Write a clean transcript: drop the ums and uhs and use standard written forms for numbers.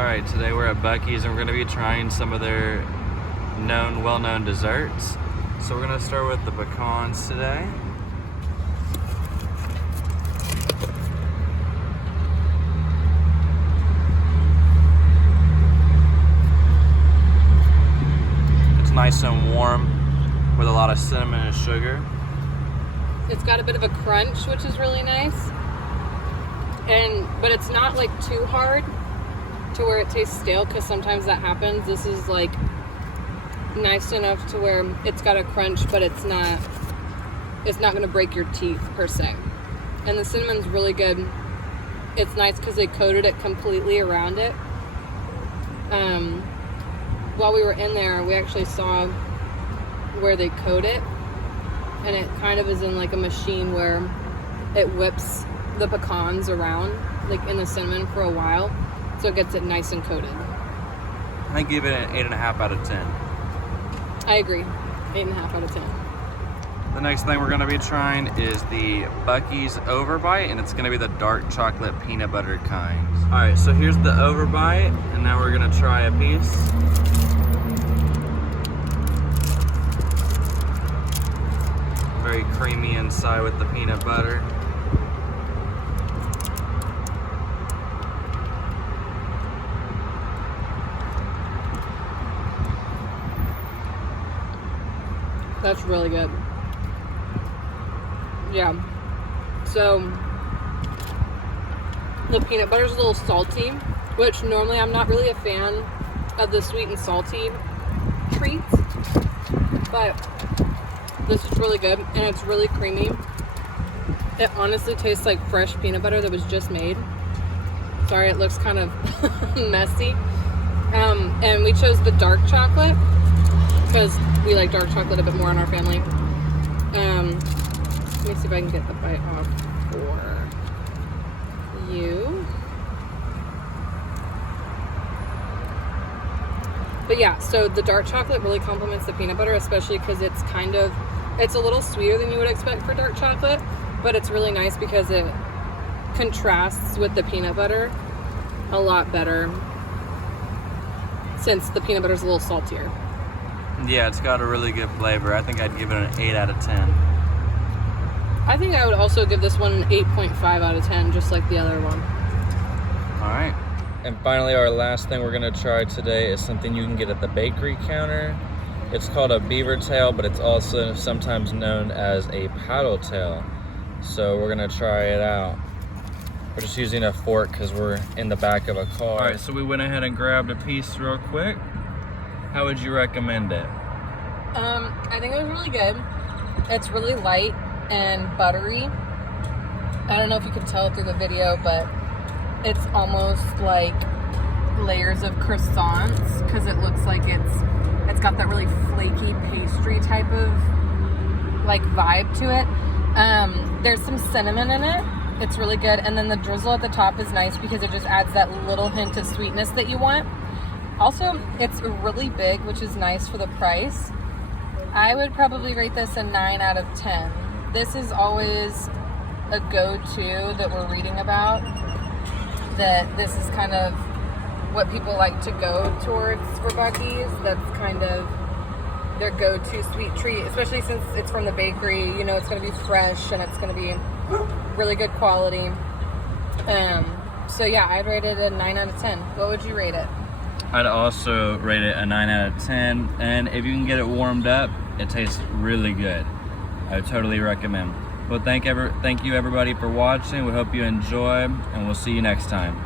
Alright, today we're at Buc-ee's and we're going to be trying some of their well-known desserts. So we're going to start with the pecans today. It's nice and warm with a lot of cinnamon and sugar. It's got a bit of a crunch, which is really nice. But it's not like too hard to where it tastes stale, because sometimes that happens. This is like nice enough to where it's got a crunch, but it's not going to break your teeth per se. And the cinnamon's really good. It's nice because they coated it completely around it. While we were in there, we actually saw where they coat it, and it kind of is in like a machine where it whips the pecans around like in the cinnamon for a while, so it gets it nice and coated. I give it an 8.5 out of 10. I agree. 8.5 out of 10. The next thing we're going to be trying is the Buc-ee's Overbite, and it's going to be the dark chocolate peanut butter kind. Alright, so here's the Overbite, and now we're going to try a piece. Very creamy inside with the peanut butter. That's really good. Yeah. So the peanut butter's a little salty, which normally I'm not really a fan of the sweet and salty treats, but this is really good and it's really creamy. It honestly tastes like fresh peanut butter that was just made. Sorry, it looks kind of messy. And we chose the dark chocolate because we like dark chocolate a bit more in our family. Let me see if I can get the bite off for you. But yeah, so the dark chocolate really complements the peanut butter, especially because it's a little sweeter than you would expect for dark chocolate, but it's really nice because it contrasts with the peanut butter a lot better, since the peanut butter is a little saltier. Yeah, it's got a really good flavor. I think I'd give it an 8 out of 10. I think I would also give this one an 8.5 out of 10, just like the other one. Alright. And finally, our last thing we're going to try today is something you can get at the bakery counter. It's called a beaver tail, but it's also sometimes known as a paddle tail. So we're going to try it out. We're just using a fork because we're in the back of a car. Alright, so we went ahead and grabbed a piece real quick. How would you recommend it? I think it was really good. It's really light and buttery. I don't know if you can tell through the video, but it's almost like layers of croissants, because it looks like it's got that really flaky pastry type of like vibe to it. There's some cinnamon in it. It's really good. And then the drizzle at the top is nice because it just adds that little hint of sweetness that you want. Also, it's really big, which is nice for the price. I would probably rate this a 9 out of 10. This is always a go-to that we're reading about, that this is kind of what people like to go towards for Buc-ee's. That's kind of their go-to sweet treat, especially since it's from the bakery. You know, it's going to be fresh and it's going to be really good quality. So yeah, I'd rate it a 9 out of 10. What would you rate it? I'd also rate it a 9 out of 10, and if you can get it warmed up, it tastes really good. I would totally recommend. Well, thank you everybody for watching. We hope you enjoy, and we'll see you next time.